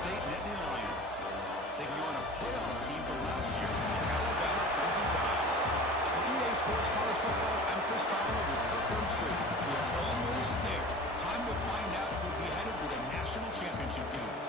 State Nittany Lions, taking on a playoff team from last year, the Alabama Crimson Tide. For EA Sports College Football, I'm Chris Fowler with Kirk Herbstreit. We are almost there. Time to find out who'll be headed to the national championship game.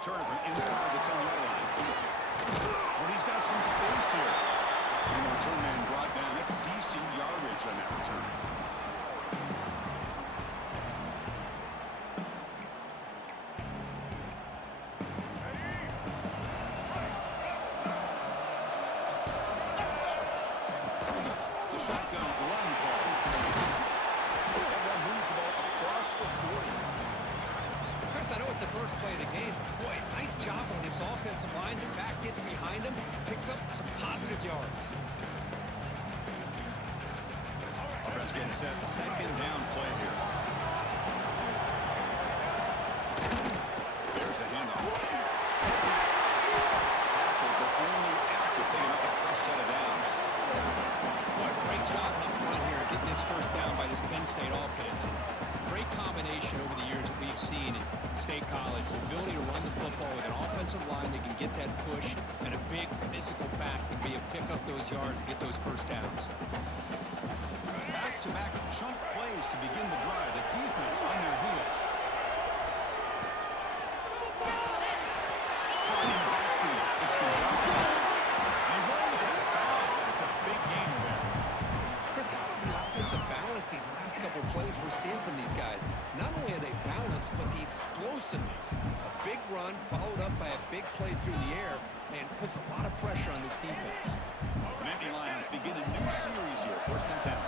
Returner from inside the 10-yard line. But he's got some space here. And the return man brought down. That's decent yardage on that return. It's a shotgun run play. That one moves the ball across the 40. Chris, I know it's the first play of the game, but boy, nice job on this offensive line. The back gets behind him, picks up some positive yards. Offense getting set. Second down play here. There's the handoff. Tackled, but only after picking up a fresh set of downs. Boy, great job up front here getting this first down by this Penn State offense. And great combination over the years that we've seen in State College. The ability to run the football with an offensive line that can get that push and a big physical back to be able to pick up those yards to get those first downs. Back-to-back chunk plays to begin the drive. The defense on their heels. Caught in the backfield. It's Gonzalez. He runs out of bounds. It's a big gainer there. Chris, how about the offensive balance these last couple plays we're seeing from these guys? Not only are they balanced, but the explosiveness. A big run followed up by a big play through the air, and puts a lot of pressure on this defense. The Nittany Lions begin a new series here, 1st and 10.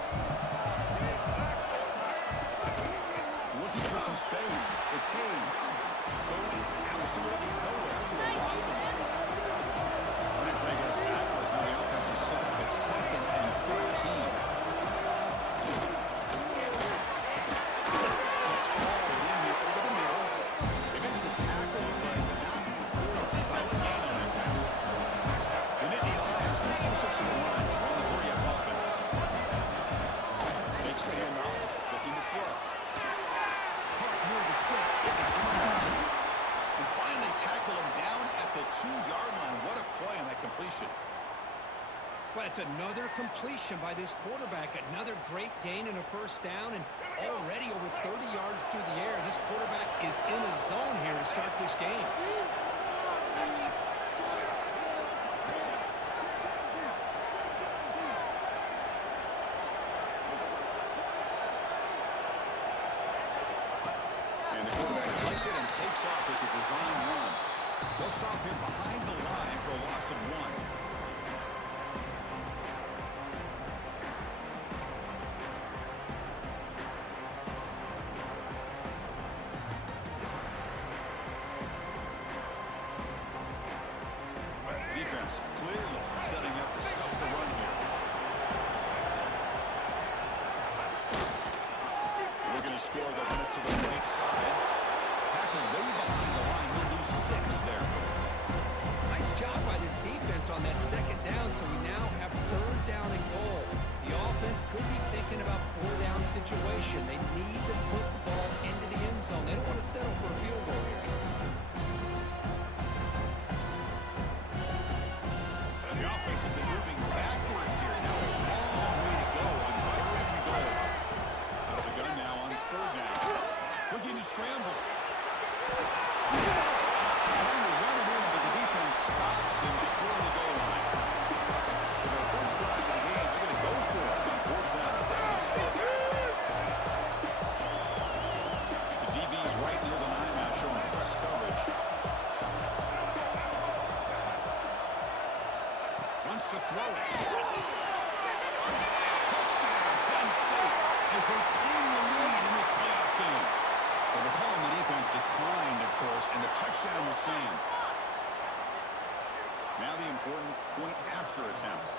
Looking for some space. It's Hayes. Going absolutely nowhere for a loss of ball. When that play goes backwards, now the offense is set up at 2nd and 13. But it's another completion by this quarterback. Another great gain and a first down, and already over 30 yards through the air. This quarterback is in a zone here to start this game. And the quarterback takes it and takes off as a design run. They'll stop him behind the line for a loss of 1. Defense clearly setting up the stuff to run here. Looking to score the run it to the right side. Tackle way behind the line. He'll lose 6 there. Nice job by this defense on that second down, so we now have 3rd down and goal. The offense could be thinking about 4-down situation. They need to put the ball into the end zone. They don't want to settle for a field goal here. The offense has been moving backwards here. Now a long way to go on 3rd and goal. Out of the gun now on 3rd down. Houdini scramble. Trying to run it in, but the defense stops him short of the goal line. So their first drive of the game, they're going to go for it on 4th down at NC State. The DB's right near the line now, showing will stand. Now the important point after attempt.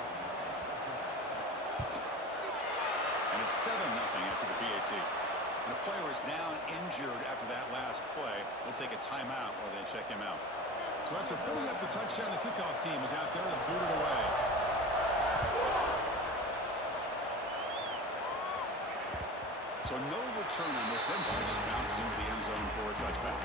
And it's 7-0 after the PAT. And the player is down injured after that last play. We'll take a timeout while they check him out. So after pulling up the touchdown, the kickoff team is out there to boot it away. So no return on this one. Ball just bounces into the end zone for a touchback.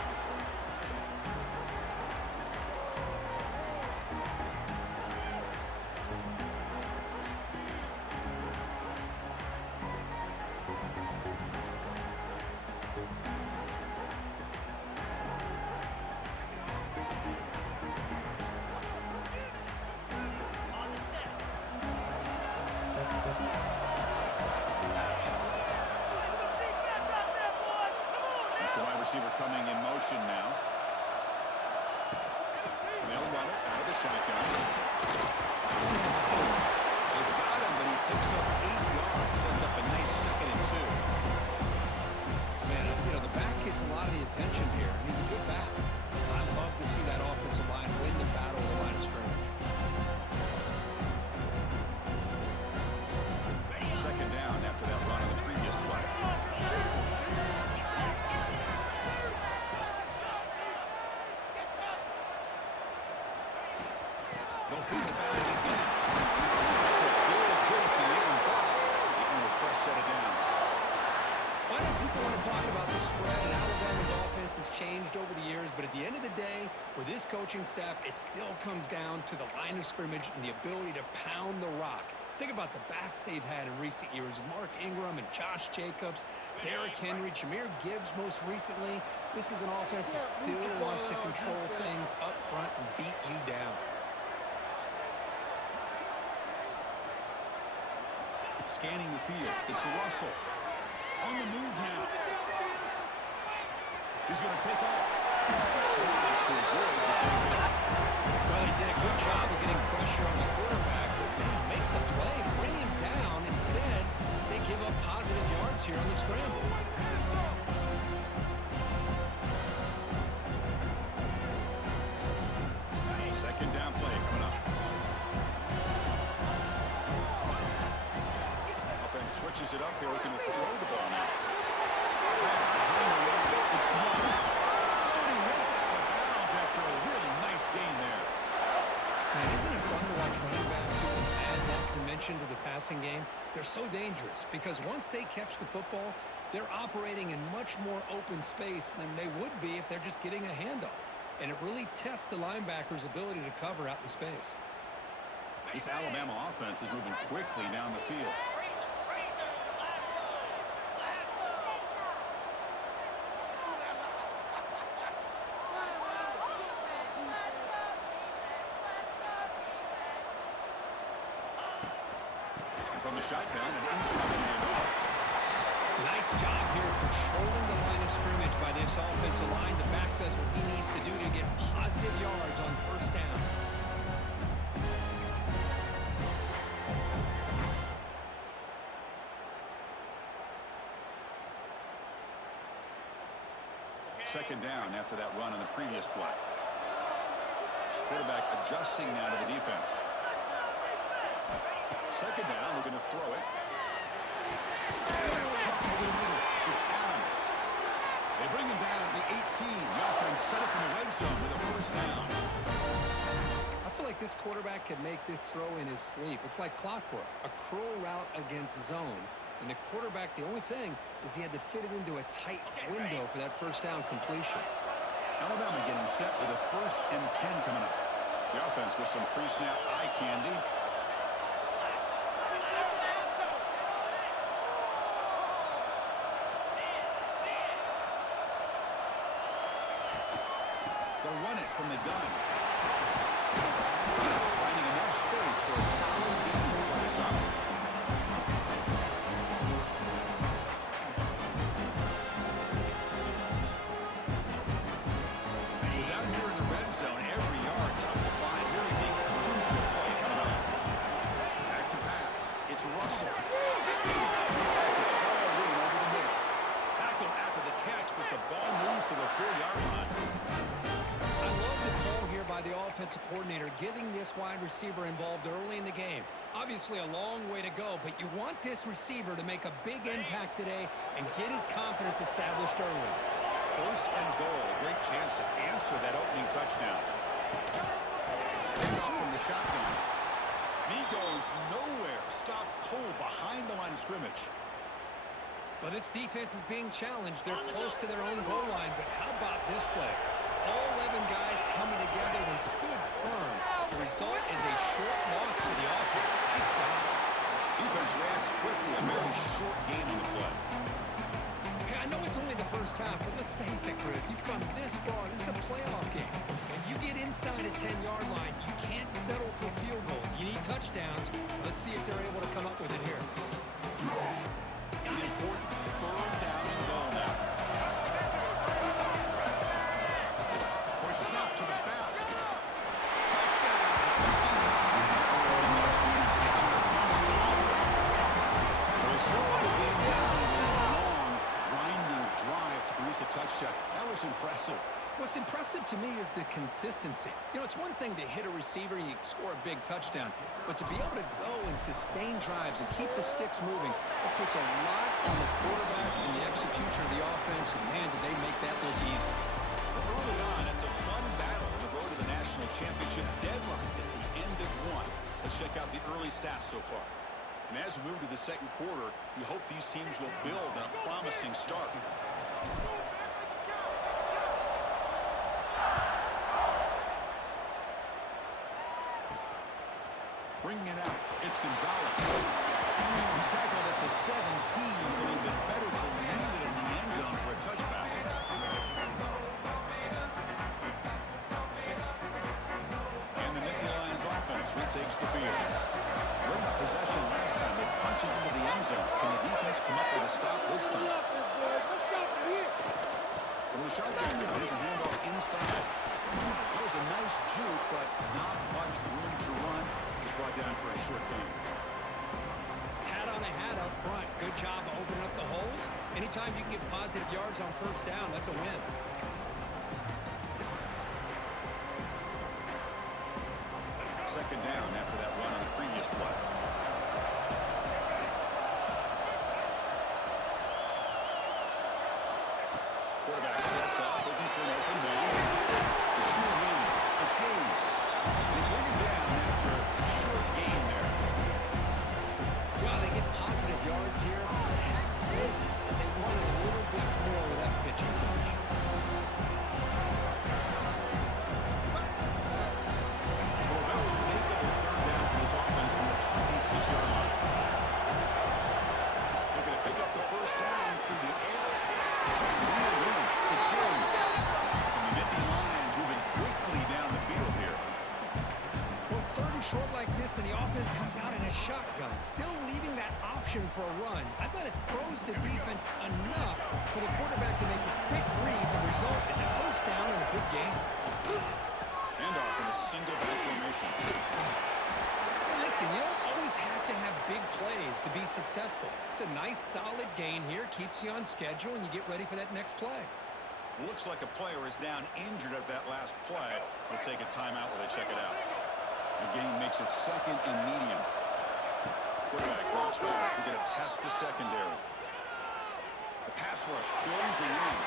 The wide receiver coming in motion now. They'll run it out of the shotgun. They've got him, but he picks up 8 yards. Sets up a nice 2nd and 2. Man, you know, the back gets a lot of the attention here. He's a good back. I love to see that offensive line win the battle of the line of scrimmage. 2nd down after that run on the previous play. They'll feed it back again. That's a big hit at the end. They earn a fresh set of downs. I know people want to talk about the spread, and Alabama's offense has changed over the years, but at the end of the day, with this coaching staff, it still comes down to the line of scrimmage and the ability to pound the rock. Think about the backs they've had in recent years. Mark Ingram and Josh Jacobs, Derrick Henry, Jahmyr Gibbs most recently. This is an offense that still wants to control things up front and beat you down. Scanning the field. It's Russell. On the move now. He's going to take off. Slides to avoid the big hit. Well, he did a good job of getting pressure on the quarterback, but man, make the play, bring him down. Instead, they give up positive yards here on the scramble. 2nd down play coming up. Offense switches it up here, looking to throw the ball now. It's not. And he heads out of bounds after a really nice gain there. Man, isn't it fun to watch running backs who can add that dimension to the passing game? They're so dangerous because once they catch the football, they're operating in much more open space than they would be if they're just getting a handoff. And it really tests the linebacker's ability to cover out in space. This Alabama offense is moving quickly down the field. From the shotgun and inside handoff. Nice job here of controlling the line of scrimmage by this offensive line. The back does what he needs to do to get positive yards on 1st down. Second down after that run on the previous play. Quarterback adjusting now to the defense. 2nd down, looking to throw it. Over the middle, it's Adams. They bring him down at the 18. The offense set up in the red zone with a 1st down. I feel like this quarterback could make this throw in his sleep. It's like clockwork, a curl route against zone. And the quarterback, the only thing is he had to fit it into a tight window for that 1st down completion. Alabama getting set with a 1st and 10 coming up. The offense with some pre-snap eye candy. They'll run it from the gun. Finding enough space for a solid gain for this time. So down here in the red zone, every yard tough to find. Here is a crucial play coming up. Back to pass. It's Russell. Pass is hauled in over the middle. Tackle after the catch, but the ball moves to the 4-yard line. I offensive coordinator getting this wide receiver involved early in the game. Obviously a long way to go, but you want this receiver to make a big impact today and get his confidence established early. First and goal. A great chance to answer that opening touchdown. Handoff from the shotgun. He goes nowhere. Stop cold behind the line of scrimmage. Well, this defense is being challenged. They're close to their own goal line, but how about this play? All 11 guys coming together. They stood firm. The result is a short loss for the offense. Nice job. Defense reacts quickly. A very short game on the play. Hey, I know it's only the first half, but let's face it, Chris. You've come this far. This is a playoff game. When you get inside a 10-yard line, you can't settle for field goals. You need touchdowns. Let's see if they're able to come up with it here. An important third down and goal now. Point snap to the back. Touchdown. Slow the game down with a long, grinding drive to produce a touchdown. That was impressive. What's impressive to me is the consistency. You know, it's one thing to hit a receiver and you score a big touchdown, but to be able to go and sustain drives and keep the sticks moving, it puts a lot on the quarterback and the execution of the offense, and man, did they make that look easy. Well, early on, it's a fun battle on the road to the national championship, deadlocked at the end of one. Let's check out the early stats so far. And as we move to the second quarter, we hope these teams will build on a promising start. Bringing it out, it's Gonzalez. He's tackled at the 17, so a little bit better to land it in the end zone for a touchback. And the Nittany Lions offense retakes the field. Great possession last time. They punch it into the end zone. Can the defense come up with a stop this time? From the shotgun, there's a handoff inside. That was a nice juke, but not much room to run. He's brought down for a short game. Hat on a hat up front. Good job of opening up the holes. Anytime you can get positive yards on first down, that's a win. Second down after that run on the previous play. Quarterback sets up, looking for an open man. The sure hands. It's Hayes. They bring him down after a short gain there. Well, they get positive yards here. They have sense that they wanted a little bit more with that pitching coach. So a very makeable third down for this offense from the 26-yard line. Looking to pick up the first down through the air. It's real lead. It's Hayes. And the Nittany Lions moving quickly down the field here. Well, it's third and short like this, and the offense comes out in a shotgun, still leaving that option for a run. I thought it throws the defense enough for the quarterback to make a quick read. The result is a first down and a big gain. Handoff in a single back formation. Well, listen, you don't always have to have big plays to be successful. It's a nice, solid gain here, keeps you on schedule, and you get ready for that next play. Looks like a player is down injured at that last play. We'll take a timeout while they check it out. The game makes it second and medium. Quarterback drops back. We're going to test the secondary. The pass rush closing in.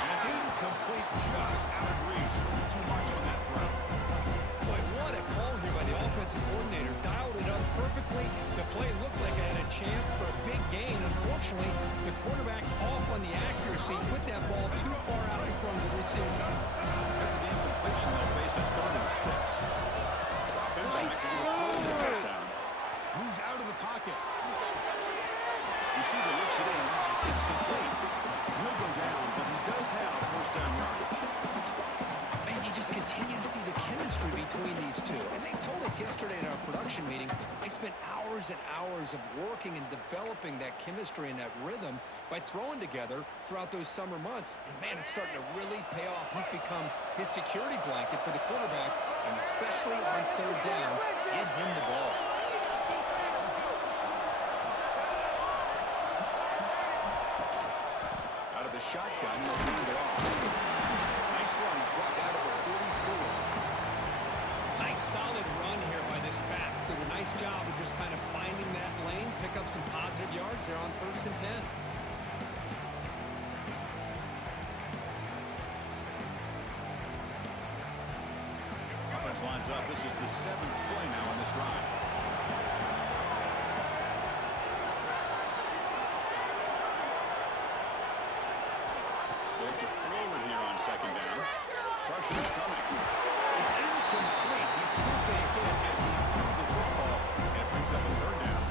And it's incomplete, just out of reach. Too much on that throw. Boy, what a call here by the offensive coordinator. Dialed it up perfectly. The play looked like it had a chance for a big gain. Unfortunately, the quarterback off on the accuracy, put that ball too far out in front of the receiver. After the incompletion, they'll face a 3rd and 6. Drop in back to the throw for first down. Moves out of the pocket. Receiver looks it in. It's complete. He'll go down, but he does have first down yardage. Man, you just continue to see the chemistry between these two. And they told us yesterday in our production meeting, they spent hours and hours of working and developing that chemistry and that rhythm by throwing together throughout those summer months. And man, it's starting to really pay off. He's become his security blanket for the quarterback, and especially on third down, give him the ball. Out of the shotgun, he'll hand it off. Nice run. He's brought out of the 44. yards there on 1st and 10. Offense lines up. This is the 7th play now on this drive. They have to throw it here on 2nd down. Pressure is coming. It's incomplete. He took a hit as he threw the football, and it brings up a 3rd down.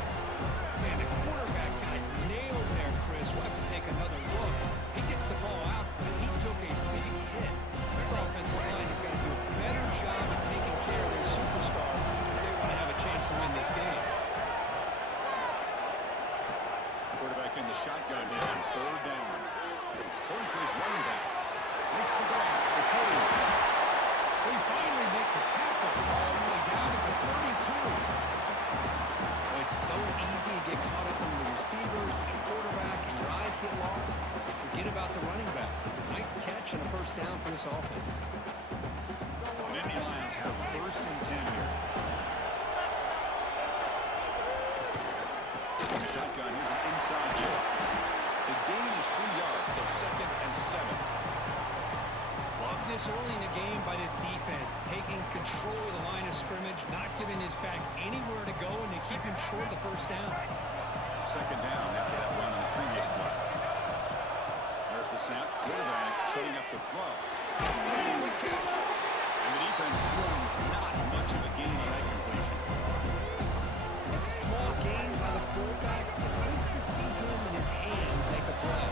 Man, the quarterback got nailed there, Chris. We'll have to take another look. He gets the ball out, but he took a big hit. This offensive line has got to do a better job of taking care of their superstar if they want to have a chance to win this game. Quarterback in the shotgun here on 3rd down. Going for his running back. Makes the grab. It's Hayes. They finally make the tackle all the way down to the 32. It's so easy to get caught up in the receivers and quarterback, and your eyes get lost. You forget about the running back. Nice catch and a 1st down for this offense. And Indy Lions have 1st and 10 here. In the shotgun, here's an inside give. The gain is 3 yards, so 2nd and 7. Love this early in the game by this defense, taking control of the line of scrimmage, not giving his back anywhere to go, and to keep him short of the 1st down. 2nd down after that run on the previous play. There's the snap. Quarterback setting up the throw. That's a good catch. And the defense screams not much of a gain on that completion. It's a small gain by the fullback, but nice to see him in his hand make a play.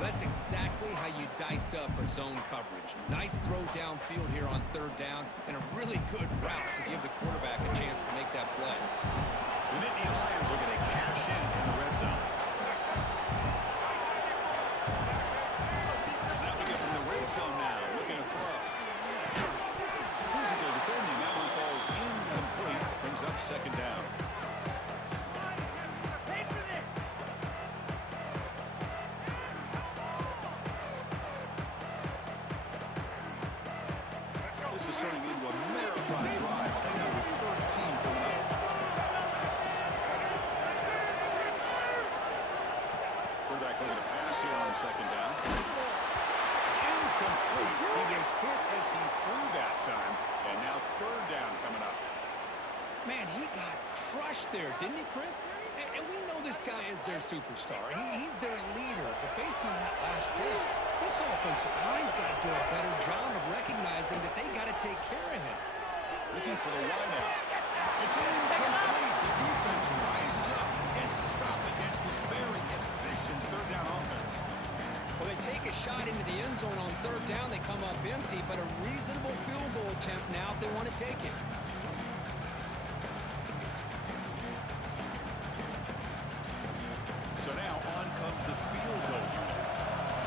That's exactly how you dice up a zone coverage. Nice throw downfield here on 3rd down, and a really good route to give the quarterback a chance to make that play. The Nittany Lions are going to cash in the red zone. Snapping it from the red zone now, looking to throw. Physical defending, that one falls incomplete, brings up 2nd down. This is turning into a marathon drive. Play number 13 coming up. Quarterback looking to pass here on 2nd down. It's incomplete. He gets hit as he threw that time. And now 3rd down coming up. Man, he got crushed there, didn't he, Chris? And we know this guy is their superstar. He's their leader. But based on that last play, this offensive line's got to do a better job of recognizing that they got to take care of him. Looking for the wideout. It's incomplete. The defense rises up and gets the stop against this very efficient 3rd down offense. Well, they take a shot into the end zone on 3rd down. They come up empty, but a reasonable field goal attempt now if they want to take it. So now on comes the field goal unit.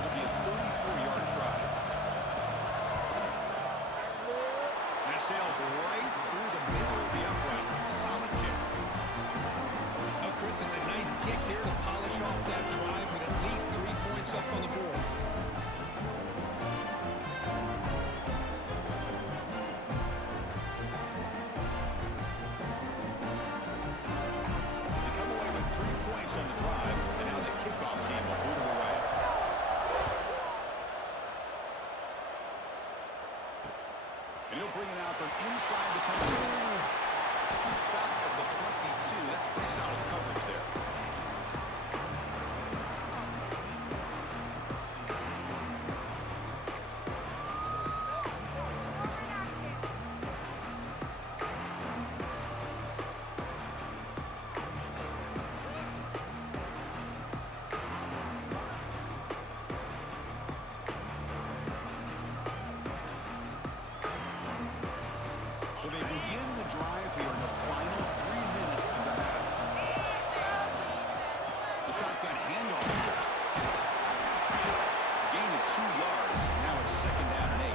It'll be a 34-yard try. And it sails right through the middle of the uprights. Solid kick. Oh, Chris, it's a nice kick here to polish off that drive with at least 3 points up on the board. They come away with 3 points on the drive, and now the kickoff team will boot it away. And he'll bring it out from inside the 10. Stop at the 22. That's pretty solid coverage there. So they begin the drive here in the final 3 minutes of the half. The shotgun handoff. 2 yards. Now it's 2nd down and 8.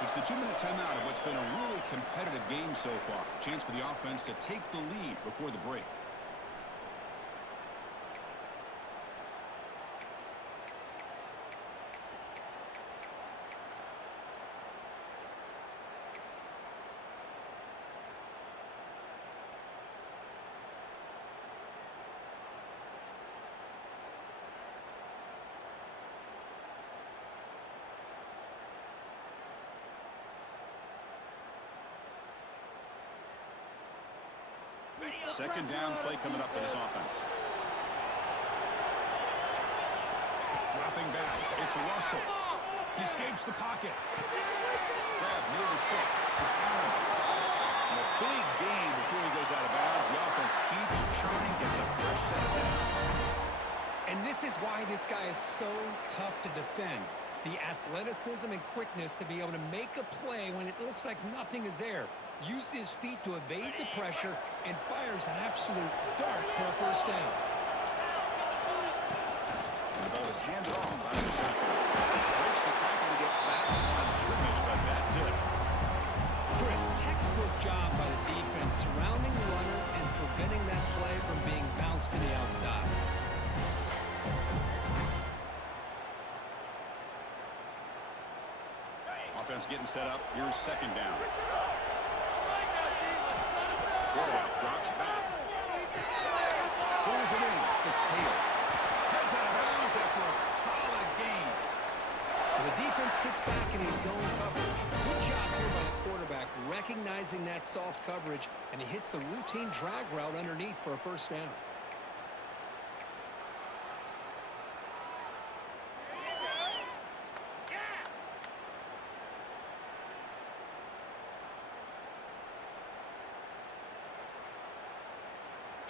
It's the 2-minute timeout of what's been a really competitive game so far. Chance for the offense to take the lead before the break. Second down play coming up for this offense. Dropping back. It's Russell. He escapes the pocket. Grab near the sticks. It's Adams. And a big gain before he goes out of bounds. The offense keeps churning, gets a fresh set of downs. And this is why this guy is so tough to defend. The athleticism and quickness to be able to make a play when it looks like nothing is there. Uses his feet to evade the pressure and fires an absolute dart for a first down. And the ball is handed off out of the shotgun. Breaks the tackle to get back to the line of scrimmage, but that's it. Chris, textbook job by the defense surrounding the runner and preventing that play from being bounced to the outside. Offense getting set up. Here's 2nd down. Quarterback drops back. Pulls it in. It's Payne. Heads out of bounds after a solid gain. The defense sits back in his zone coverage. Good job here by the quarterback recognizing that soft coverage, and he hits the routine drag route underneath for a first down.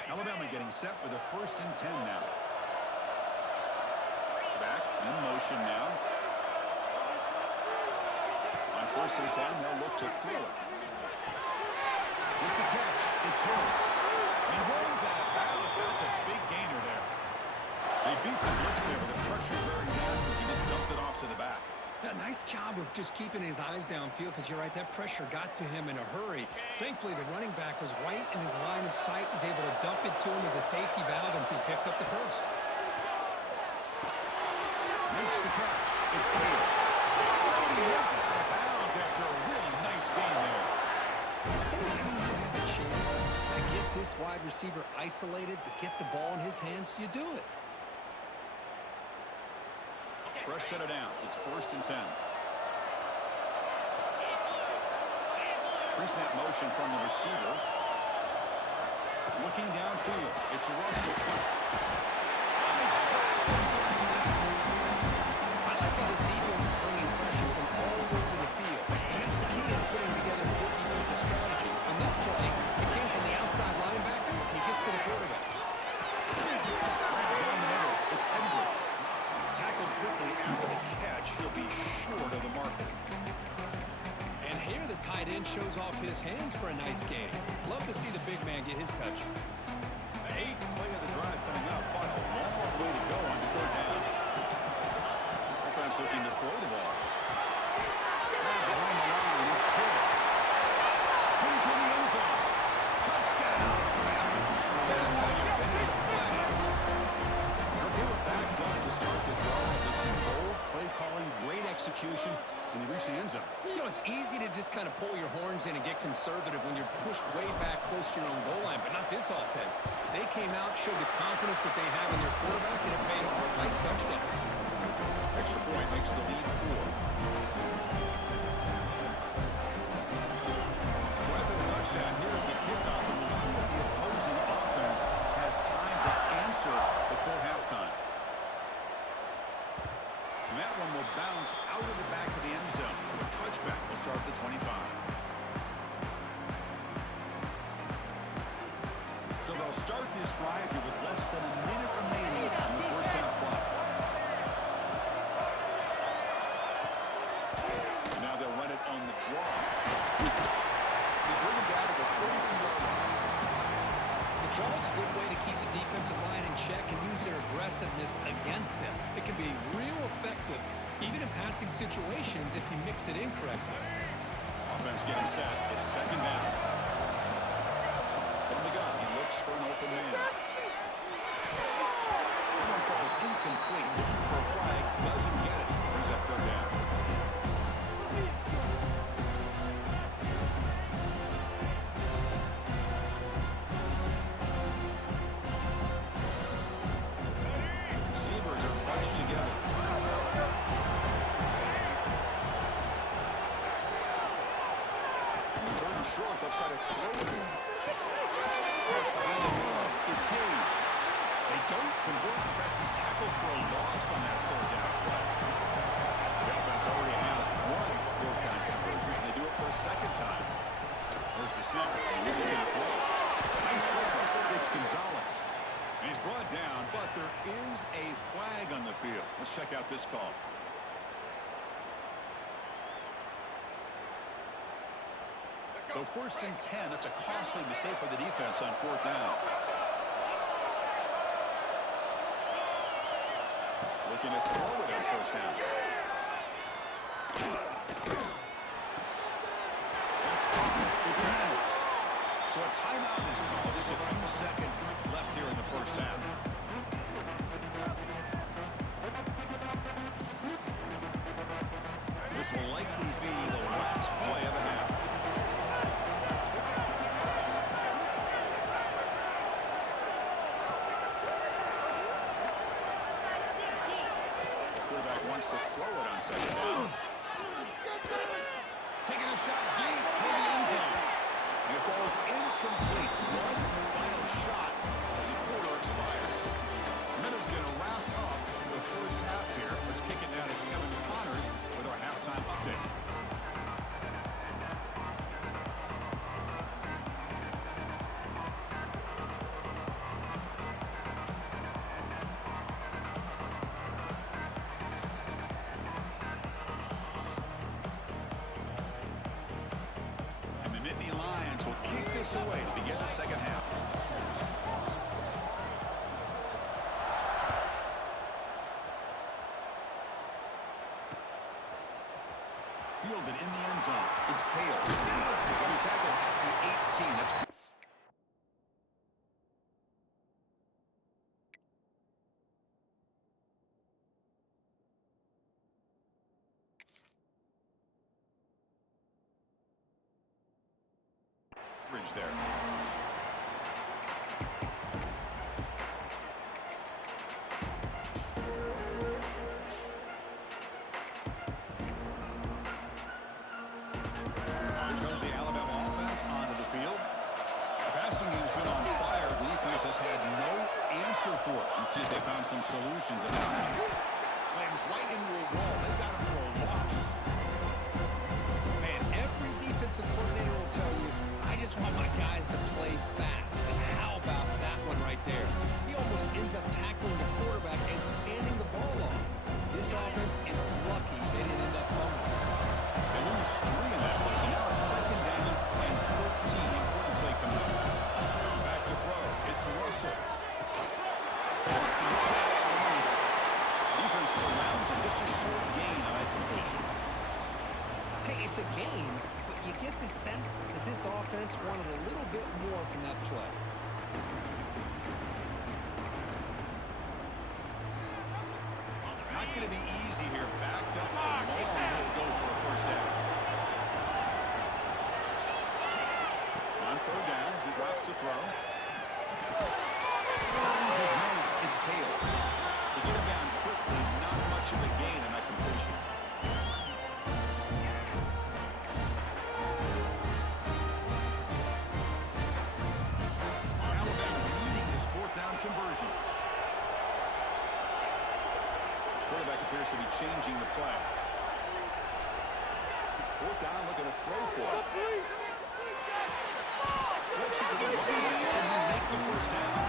Alabama getting set with a 1st and 10 now. Back in motion now. On 1st and 10, they'll look to throw it. With the catch, it's Hill. He runs out of bounds. That's a big gainer there. They beat the blitz there with the pressure bearing down. He just dumped it off to the back. A nice job of just keeping his eyes downfield because you're right, that pressure got to him in a hurry. Thankfully, the running back was right in his line of sight. He's able to dump it to him as a safety valve, and he picked up the first. Makes the catch. It's Payne. He heads out of bounds after a really nice game there. Anytime you have a chance to get this wide receiver isolated, to get the ball in his hands, you do it. Fresh set of downs. It's 1st and 10. Pre-snap motion from the receiver. Looking downfield. It's Russell. I like how this defense is bringing pressure from all over the field. And that's the key in putting together a good defensive strategy. On this play, it came from the outside linebacker, and he gets to the quarterback. Down the middle. It's Edwards. Tackled quickly after the catch. He'll be short of the marker. And here the tight end shows off his hands for a nice game. Love to see the big man get his touches. 8th play of the drive coming up, but a long way to go on 3rd down. Offense looking to throw the ball. Behind the line, it's Hill. Into the end zone. Touchdown. That's how you finish a play. They were backed up to start the drive. It's some bold play calling, great execution, and they reach the end zone. You know, it's easy to just kind of pull your horns in and get conservative when you're pushed way back close to your own goal line, but not this offense. They came out, showed the confidence that they have in their quarterback, and it paid off. Nice touchdown. Extra point makes the lead 4. So after the touchdown, here's the kickoff, and we'll see if the opposing offense has time to answer before halftime. And that one will bounce out of the back So they'll start this drive here with less than a minute remaining on the first half clock. And now they'll run it on the draw. They bring it down to the 32-yard line. The draw is a good way to keep the defensive line in check and use their aggressiveness against them. It can be real effective, even in passing situations, if you mix it in correctly. Offense getting set. It's second down. From the gun, he looks for an open man. One falls incomplete, looking for a flag, doesn't get it. Brings up third down. Receivers are bunched together. Third and short, they'll try to throw it. It's Hayes. They don't convert. In fact, he's tackled for a loss on that third down play. The offense already has one fourth-down conversion, and they do it for a second time. There's the snap. He's looking to throw. Nice grab. It's Gonzalez. And he's brought down, but there is a flag on the field. Let's check out this call. So first and 10, that's a costly mistake by the defense on fourth down. Looking to throw it on first down. That's caught. It's Reynolds. So a timeout is called. Just a few seconds left here in the first half. This will likely be the last play of the half. Wants to throw it on second down. Taking a shot deep toward the end zone. It falls incomplete. One final shot as the quarter expires. Minutes going to wrap up the first half here. Let's kick it down to Kevin Connors with our halftime update. Lions will kick this away to begin the second half. Fielded in the end zone. It's Hale. He tackled at the 18. That's good. There. Here comes the Alabama offense onto the field. The passing game's been on fire. The defense has had no answer for it. And see if they found some solutions at that time. Slams right into a wall. They've got him for a loss. Man, every defensive coordinator will tell you, I just want my guys to play fast. And how about that one right there? He almost ends up tackling the quarterback as he's handing the ball off. This offense is lucky they didn't end up fumbling. They lose 3 in that play, so now it's second down and 13. Important play coming up. Back to throw. It's Russell. Defense surrounds him. Just a short gain on that completion. Hey, it's a game, but you get the sense that this offense wanted a little bit more from that play. Not going to be easy here. Backed up a long way to go for a first down. On third down, he drops to throw. Finds his man. It's Hale. They get him down quickly. Not much of a gain on that completion. Alabama leading this fourth down conversion. Quarterback appears to be changing the play. Fourth down, looking to throw for it. Flips it to the right. Can he make the first first down.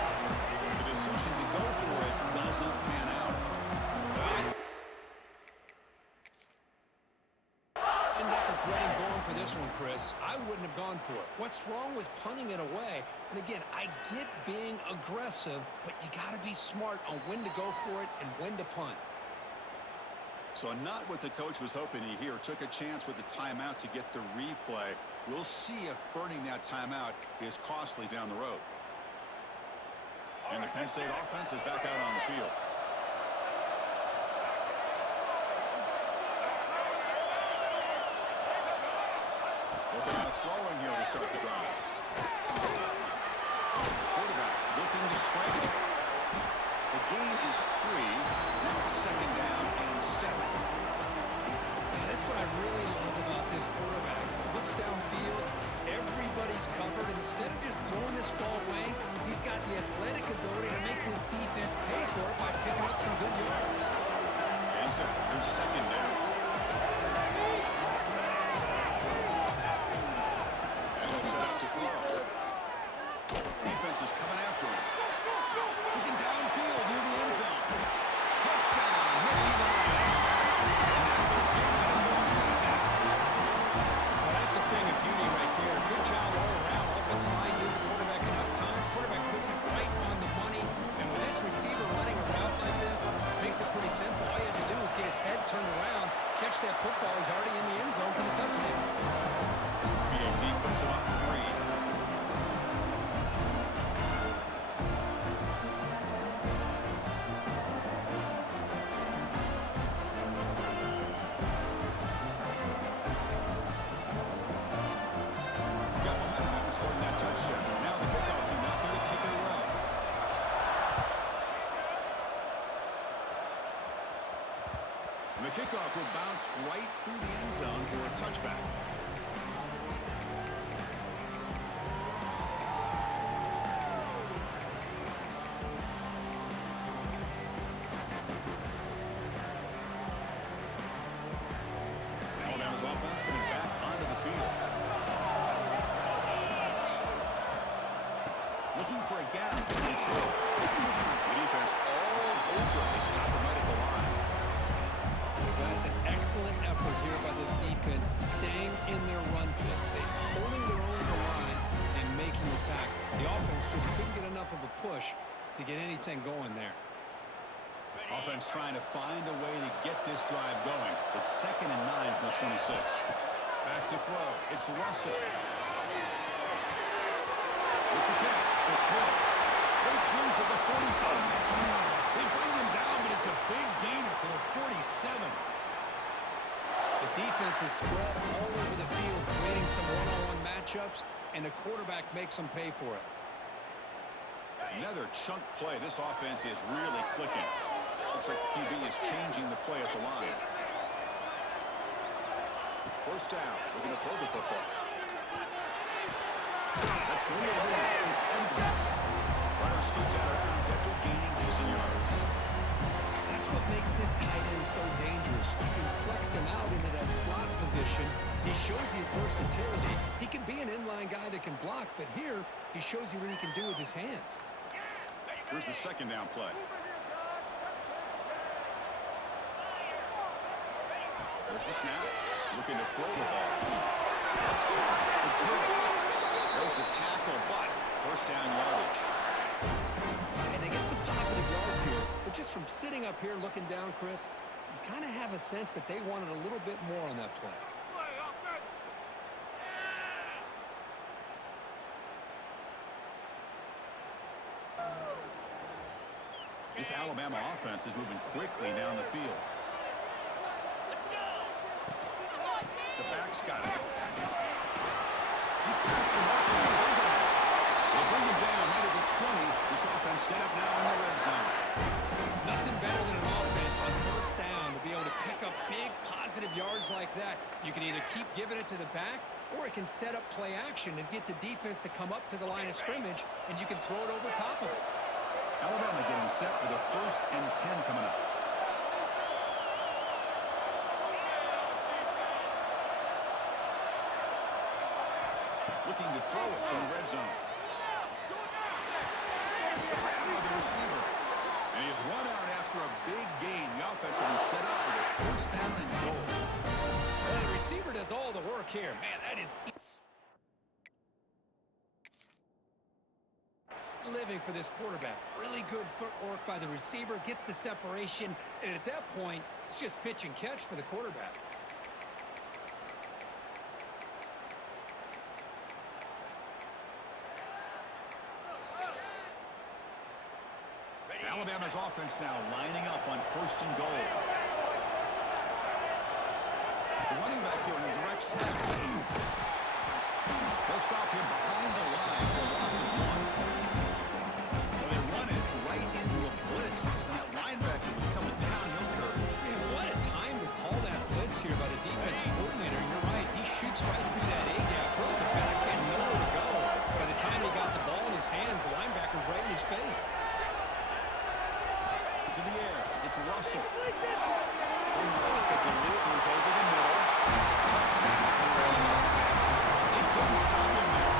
The decision to go for it doesn't pan out. End up regretting going for this one, Chris. I wouldn't have gone for it. What's wrong with punting it away? And again, I get being aggressive, but you got to be smart on when to go for it and when to punt. So not what the coach was hoping to hear. Took a chance with the timeout to get the replay. We'll see if burning that timeout is costly down the road. And the Penn State offense is back out on the field. Looking at a throwing here to start the drive. Quarterback looking to scramble. The gain is 3. Now it's second down and 7. That's what I really love about this quarterback. Looks downfield, everybody's covered. Instead of just throwing this ball away, he's got the athletic ability to make this defense pay for it by picking up some good yards. And so here's second down. And he'll set up to throw. Defense is coming after him. Looking downfield near the end zone. Touchdown, Mickey Miles. Well, that's a thing of beauty right there. Good job all around. Offensive line gave the quarterback enough time. Quarterback puts it right on the money. And with this receiver running a route like this, makes it pretty simple. All you have to do is get his head turned around, catch that football. He's already in the end zone for the touchdown. BAT puts him up 3. The kickoff will bounce right through the end zone for a touchback. Alabama's offense coming back onto the field. Looking for a gap. It's Hill. The defense all over the stop him right at the line. That's an excellent effort here by this defense, staying in their run fit, staying holding their own the line and making the tackle. The offense just couldn't get enough of a push to get anything going there. Offense trying to find a way to get this drive going. It's 2nd and 9 from the 26. Back to throw. It's Russell. With the catch, it's Hill. Breaks loose at the 45. They bring him down, but it's a big gainer to the 47. The defense is spread all over the field, creating some one-on-one matchups, and the quarterback makes them pay for it. Another chunk play. This offense is really clicking. Looks like the QB is changing the play at the line. First down. We're going to throw the football. That's real good. It's Edwards. Runner scoots out of bounds after gaining decent yards. That's what makes this tight end so dangerous. You can flex him out into that slot position. He shows his versatility. He can be an inline guy that can block, but here he shows you what he can do with his hands. Here's the second down play. There's the snap. Looking to throw the ball. That's caught. It's Hill. There's the tackle, but first down yardage. And they get some positive yards here, but just from sitting up here looking down, Chris, you kind of have a sense that they wanted a little bit more on that play. This Alabama offense is moving quickly down the field. The back's got it. He's past the mark in the single. They bring him down right at the 20. This offense set up now in the red zone. Nothing better than an offense on first down to be able to pick up big positive yards like that. You can either keep giving it to the back, or it can set up play action and get the defense to come up to the line of scrimmage, and you can throw it over top of it. Alabama getting set for the 1st and 10 coming up. Looking to throw it from the red zone. receiver. And he's run out after a big gain. The offense will be set up with a first down and goal. Well, the receiver does all the work here. Man, that is living for this quarterback. Really good footwork by the receiver, gets the separation, and at that point, it's just pitch and catch for the quarterback. Alabama's offense now lining up on first and goal. The running back here in a direct snap. They'll stop him behind the line for a loss of 1. Well, they run it right into a blitz. And that linebacker was coming downhill curve. Man, what a time to call that blitz here by the defensive coordinator. You're right, he shoots right through that A-gap. Really, the back had nowhere to go. By the time he got the ball in his hands, the linebacker's right in his face. To the air, it's Russell. In the pocket, delivers over the middle. Touchdown. They couldn't stop him there.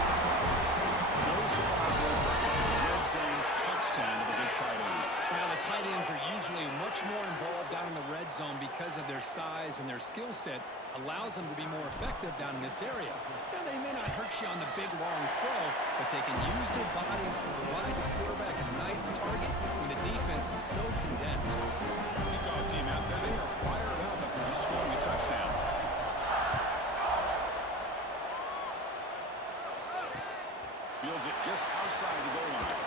No surprise, it's a red zone touchdown to the big tight end. Now, the tight ends are usually much more involved down in the red zone because of their size and their skill set allows them to be more effective down in this area. Now, they may not hurt you on the big, long throw, but they can use their bodies to provide the quarterback a nice target when the defense is so condensed. Kickoff team out there, they are fired up after just scoring a touchdown. Fields it just outside the goal line.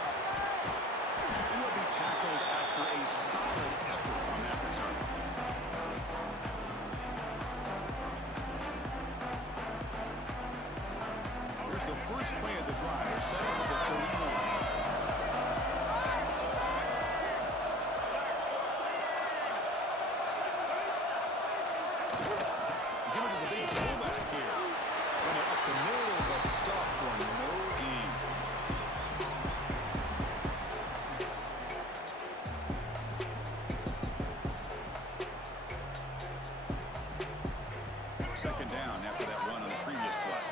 And will be tackled after a solid effort on that return. Here's the first play of the drive, set up at the 31. Give it to the big fullback here. Run it up the middle, but stopped for no gain. Second down after that run on the previous play.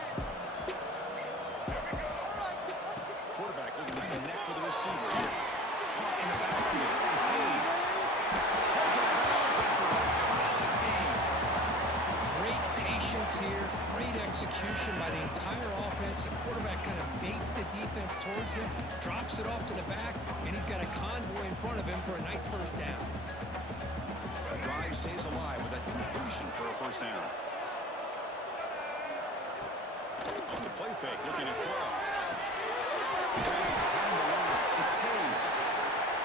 Quarterback looking to connect with the receiver here. Caught in the backfield. It's Hayes. Holds it out after a solid gain. Great patience here, great execution by the entire offense. The quarterback kind of baits the defense towards him, drops it off to the back, and he's got a convoy in front of him for a nice first down. The drive stays alive with that completion for a first down. Off the play fake, looking to throw. Behind the line, it's Hayes.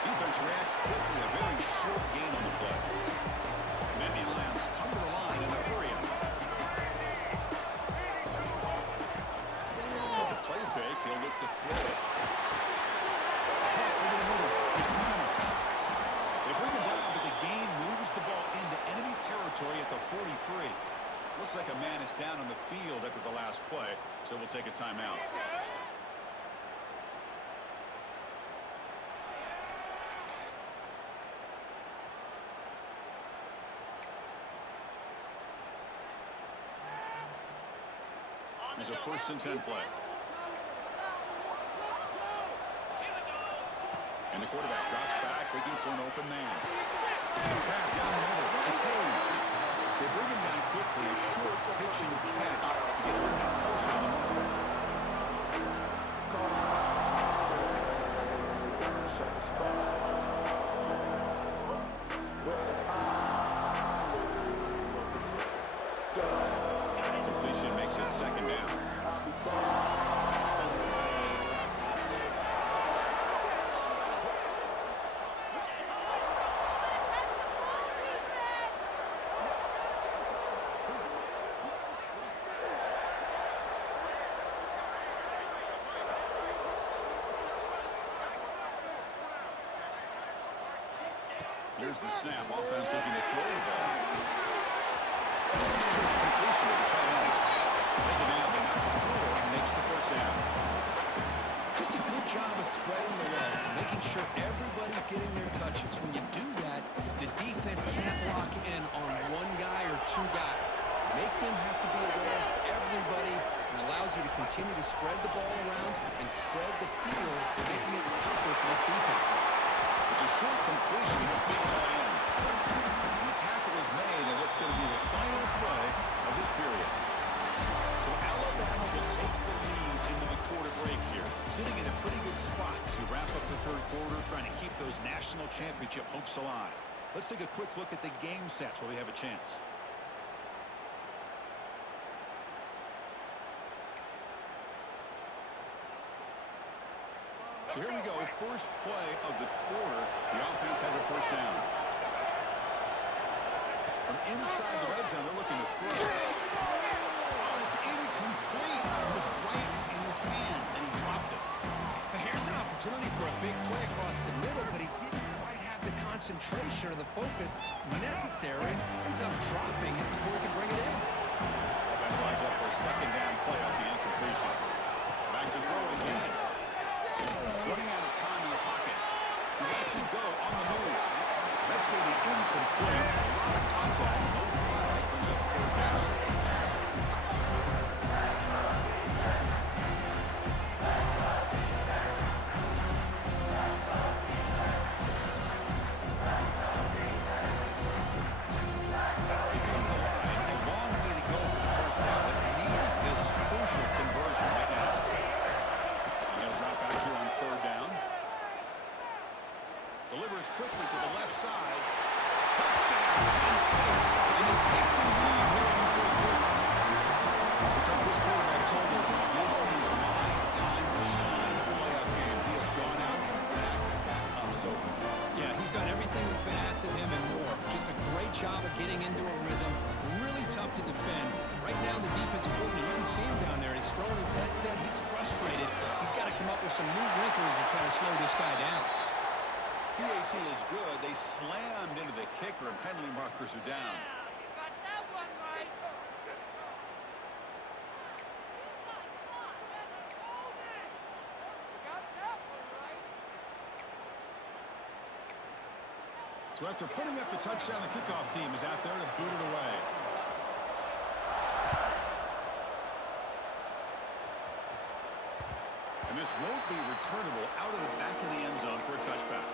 Defense reacts quickly, a very short gain on the play. Nittany Lions come to the line in the hurry up. Off the play fake, he'll look to throw it. Over the middle, it's Reynolds. They bring him down, but the gain moves the ball into enemy territory at the 43. Looks like a man is down on the field after the last play, so we'll take a timeout. There's a 1st and 10 play. And the quarterback drops back, looking for an open man. Grab down the middle. It's Hayes. They bring him down quickly, a short pitch and catch to get a little bit closer to the mark. Completion makes it second down. Here's the snap. Offense looking to throw the ball. Short completion to the tight end. Taken down to number 4 and makes the first down. Just a good job of spreading the wealth, making sure everybody's getting their touches. When you do that, the defense can't lock in on one guy or two guys. Make them have to be aware of everybody and allows you to continue to spread the ball around and spread the field, making it tougher for this defense. a short completion, a big tight end. And the tackle is made on what's going to be the final play of this period. So Alabama will take the lead into the quarter break here, sitting in a pretty good spot to wrap up the third quarter, trying to keep those national championship hopes alive. Let's take a quick look at the game sets while we have a chance. So here we go, first play of the quarter. The offense has a first down. From inside the red zone, they're looking to throw. Oh, it's incomplete. It was right in his hands, and he dropped it. But here's an opportunity for a big play across the middle, but he didn't quite have the concentration or the focus necessary. Ends up dropping it before he can bring it in. Offense lines up for a second down play off the incompletion. Back to throw again. Running out of time in the pocket. He lets it go on the move. That's going to be incomplete. A lot of contact. No flag. Brings up third down. They come to the line. A long way to go for the first down, but they need this crucial conversion right now. And they'll drop back here on third down. Delivers quickly to the left side. Touchdown, Penn State. And they take the lead here in the fourth quarter. Because this quarterback told us, this is my time to shine. A playoff game. He has gone out and backed up so far. Yeah, he's done everything that's been asked of him and more. Just a great job of getting into a rhythm. Really tough to defend. Right now, the defensive coordinator, you can see him down there. He's throwing his headset. He's frustrated. He's got to come up with some new wrinkles to try to slow this guy down. PAT is good. They slammed into the kicker, and penalty markers are down. Got that one right. Got that one right. So after putting up the touchdown, the kickoff team is out there to boot it away. And this won't be returnable out of the back of the end zone for a touchback.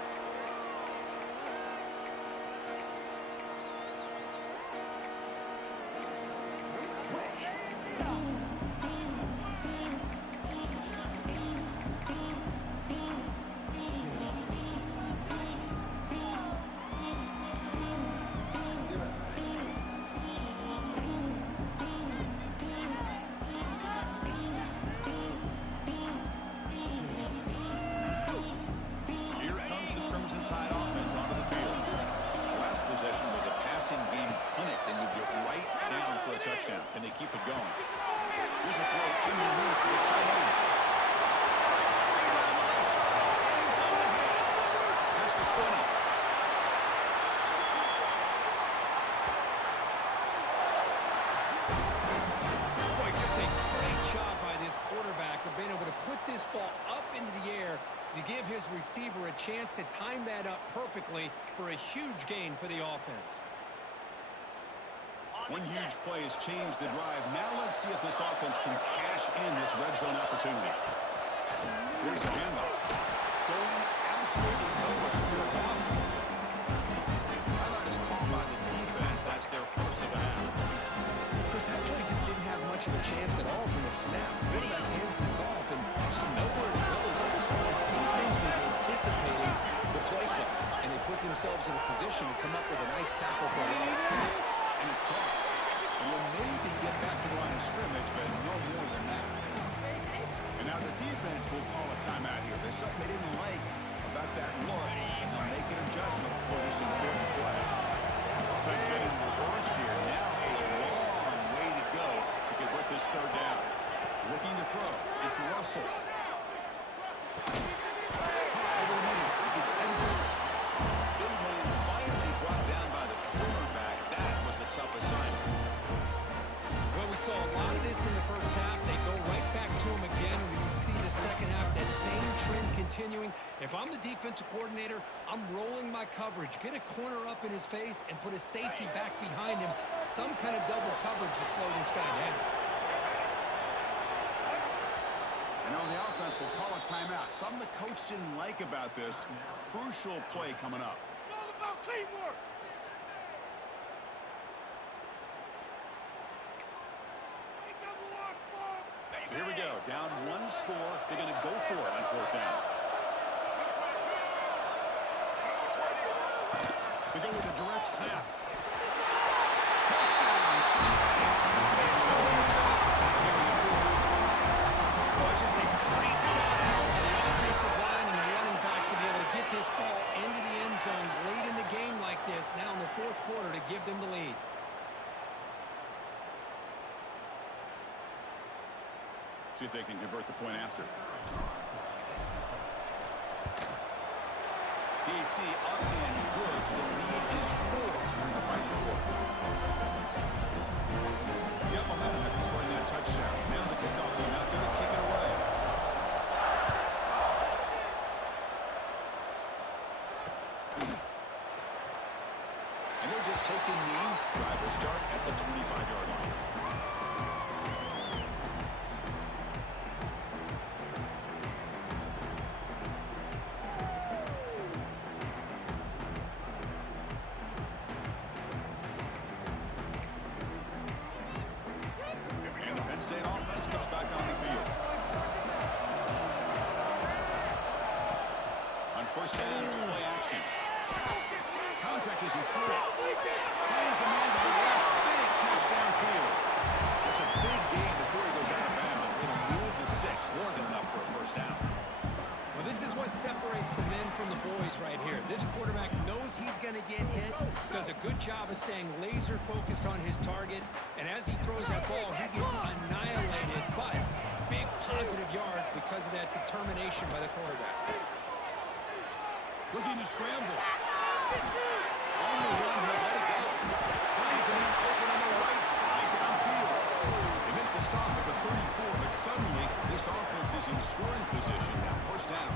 Touchdown. Can they keep it going? Here's a throw underneath for the tight end. That's the 20. Boy, just a great job by this quarterback of being able to put this ball up into the air to give his receiver a chance to time that up perfectly for a huge gain for the offense. One huge play has changed the drive. Now let's see if this offense can cash in this red zone opportunity. Here's a handoff. Going absolutely nowhere. They're possible. Timeout is called by the defense. That's their first of the half. Chris, that play just didn't have much of a chance at all from the snap. Quarterback hands this off, and there's nowhere to go. It's almost like the defense was anticipating the play clock, and they put themselves in a position to come up with a nice tackle for a loss. And it's caught. And will maybe get back to the line of scrimmage, but no more than that. And now the defense will call a timeout here. There's something they didn't like about that look, and they'll make an adjustment for this important play. Offense got in reverse here. Now a long way to go to convert this third down. Looking to throw. It's Russell. Over the middle. It's Edwards. Big man finally brought down by the quarterback. That was a tough assignment. Well, we saw a lot of this in the first half. They go right back to him again, and we can see the second half, that same trend continuing. If I'm the defensive coordinator, I'm rolling my coverage. Get a corner up in his face and put a safety back behind him. Some kind of double coverage to slow this guy down. And now the offense will call a timeout. something the coach didn't like about this. Crucial play coming up. It's all about teamwork. So here we go. Down one score. They're going to go for it on fourth down. They go with a direct snap. Touchdown. Well, just a great job on the offensive line and the running back to be able to get this ball into the end zone late in the game like this, now in the fourth quarter, to give them the lead. See if they can convert the point after. DT up and good. The lead is 4 during the final quarter. Yep, momentum after scoring that touchdown. Now the kickoff team out there to kick it away. And they'll just take the knee. Drive will start at the 25-yard line. State offense comes back on the field. On first down, it's play action. Contact as he threw it. Finds a man to the left. Big catch downfield. It's a big gain before he goes out of bounds. It'll move the sticks. More than enough for a first down. Well, this is what separates the men from the boys right here. This quarterback knows he's going to get hit, does a good job of staying laser focused on his target, and as he throws that ball, he gets annihilated, but big positive yards because of that determination by the quarterback. Looking to scramble. On the run, he'll let it go. Finds a man open on the right side downfield. They make the stop at the 34, but suddenly this offense is in scoring position. Now first down.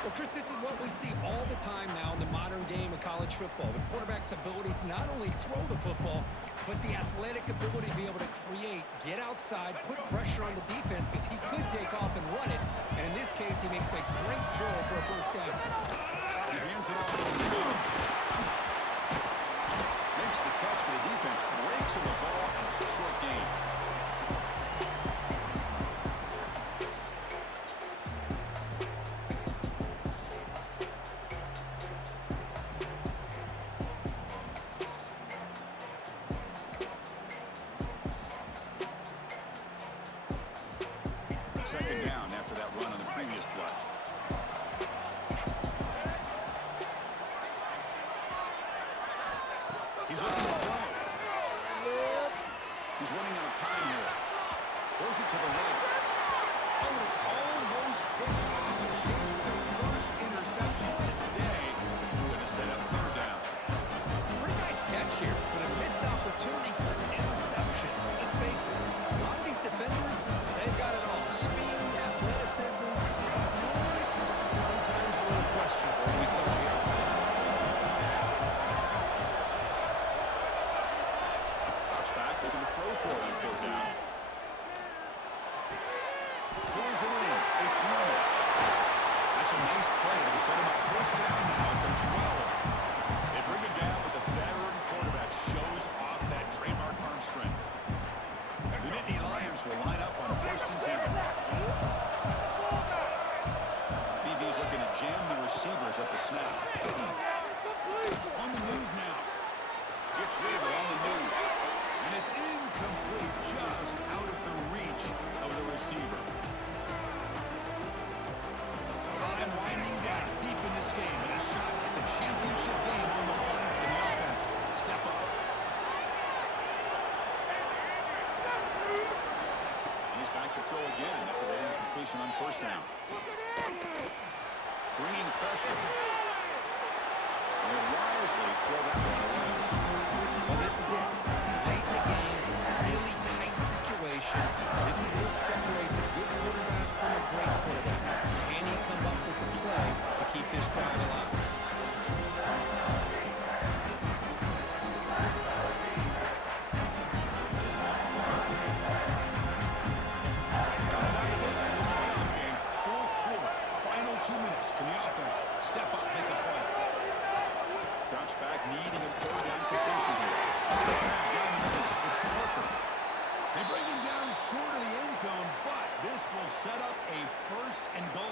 Well, Chris, this is what we see all the time now in the modern game of college football. The quarterback's ability to not only throw the football, but the athletic ability to be able to create, get outside, put pressure on the defense, because he could take off and run it. And in this case, he makes a great throw for a first down. He hands it off. Makes the catch, but the defense breaks in the ball, and it's a short game. Second down after that run on the previous play. He's looking to throw. He's running out of time here. Throws it to the right. Oh, it's almost picked off and changed for their first interception today. Going to set up third down. Pretty nice catch here, but a missed opportunity for an interception. Let's face it, a lot of these defenders, they've got it all. Speed, athleticism, moves, sometimes a little questionable, as we saw here. Drops back, looking to throw for it on third down. Pulls it in. It's minutes. That's a nice play to set him up first down now at the 12. They bring it down, but the veteran quarterback shows off that trademark arm strength. The Nittany Lions will line up on first and 10. BB's looking to jam the receivers at the snap. On the move now. Gets rid of it on the move. And it's incomplete, just out of the reach of the receiver. Time winding down deep in this game, and a shot at the championship game on the line. And the offense step up. He's back to throw again after that incompletion on first down. Bringing pressure. And wisely throw that one away. Well, this is it. Late in the game, really tight situation. This is what separates a good quarterback from a great quarterback. Can he come up with the play to keep this drive alive? Comes out of this playoff game, fourth quarter. first and goal.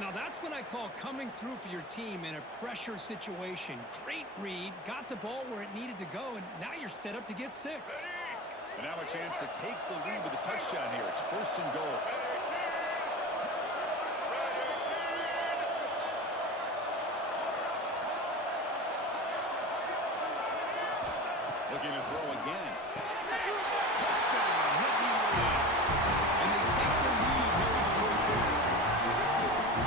Now that's what I call coming through for your team in a pressure situation. Great read, got the ball where it needed to go, and now you're set up to get 6. And now a chance to take the lead with a touchdown here. It's first and goal. Looking to throw again. Touchdown, Whitney Williams. And they take the lead here in the fourth quarter.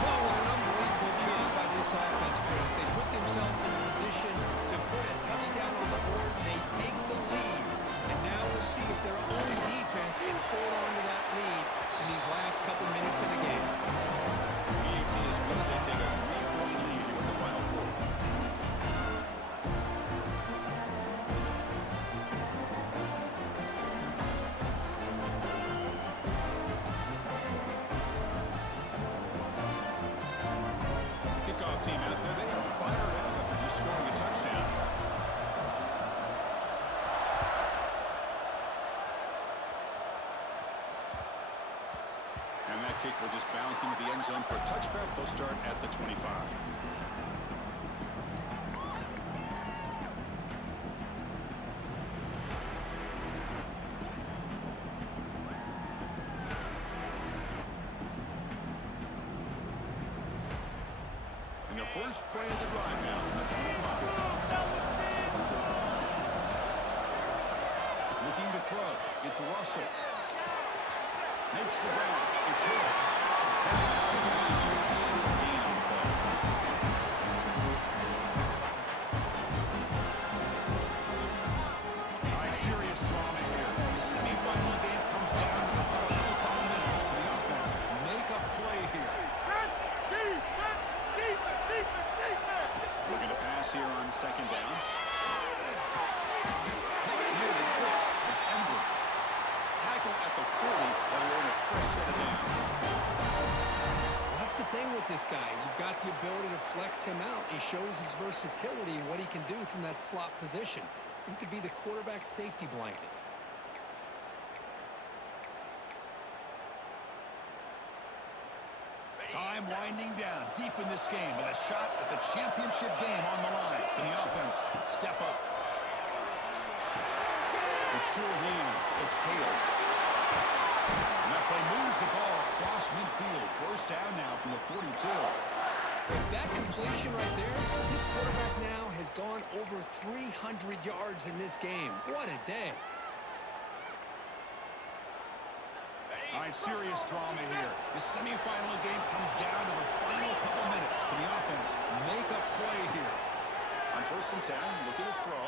Oh, an unbelievable job by this offense, Chris. They put themselves in a position to put a touchdown on the board. They take the lead. And now we'll see if their own defense can hold on to that lead in these last couple minutes of the game. PAT is good. They take a 3-point lead here in the final quarter. Kickoff team out there. They are fired up after just scoring a touchdown. And that kick will just bounce into the end zone for a touchback. They'll start at the 25. And the first play of the drive now from the 25. Looking to throw. It's Russell. Makes the ground. It's Hill. That's out of bounds. A short gain on the ball. All right, serious drama here. The semifinal game comes down to the final couple minutes. Can the offense make a play here? Looking to pass here on second down. Near the sticks. It's Edwards. Tackle at the 40. That'll earn a fresh set of downs. That's the thing with this guy. You've got the ability to flex him out. He shows his versatility and what he can do from that slot position. He could be the quarterback safety blanket. Time winding down deep in this game with a shot at the championship game on the line. Can the offense step up? The sure hands. It's Hale. And that play moves the ball across midfield. First down now from the 42. With that completion right there, this quarterback now has gone over 300 yards in this game. What a day. All right, serious drama here. The semifinal game comes down to the final couple minutes. Can the offense make a play here? On first and 10, looking to throw.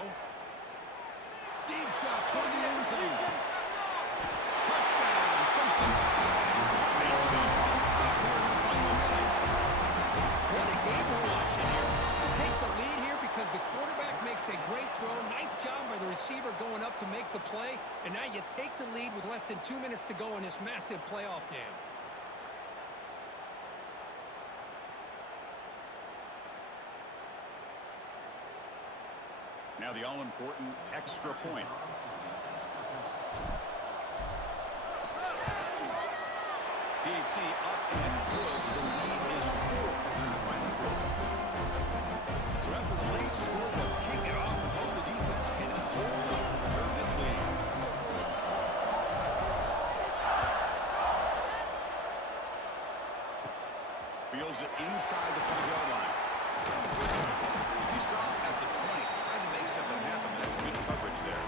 Deep shot toward the end zone. Touchdown, close in time. They jump on top here in the final minute. What a game we're watching here. You take the lead here because the quarterback makes a great throw. Nice job by the receiver going up to make the play. And now you take the lead with less than 2 minutes to go in this massive playoff game. Now the all-important extra point. PAT up and good. The lead is 4 in the final quarter. So after the late score, they'll kick it off and hope the defense can hold up and preserve this lead. Fields it inside the 5-yard line. He stopped at the 20, trying to make something happen. That's good coverage there.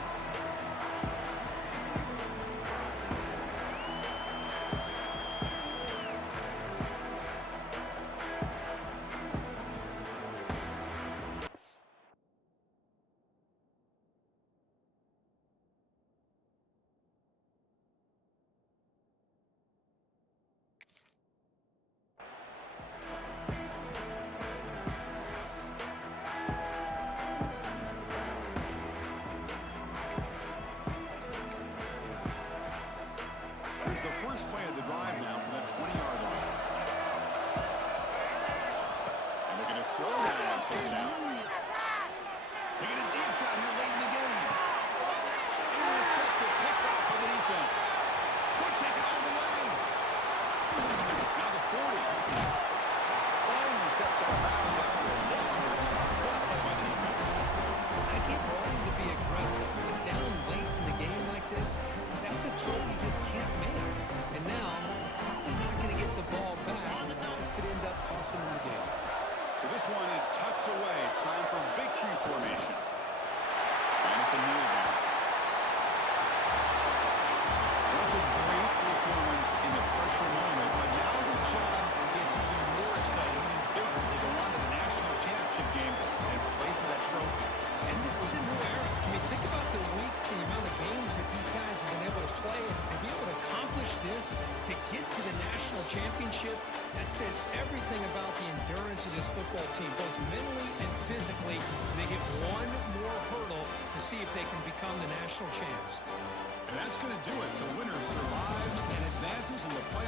one is tucked away. Time for victory formation. And it's a kneel down. That's a great performance in the pressure moment, but now the job gets even more exciting, even bigger as they go on to the national championship game and play for that trophy. And this is a new era. I mean, think about the weeks, the amount of games that these guys have been able to play and be able to accomplish this to get to the national championship. That says everything about the endurance of this football team, both mentally and physically. They hit one more hurdle to see if they can become the national champs. And that's going to do it. The winner survives and advances in the playoffs.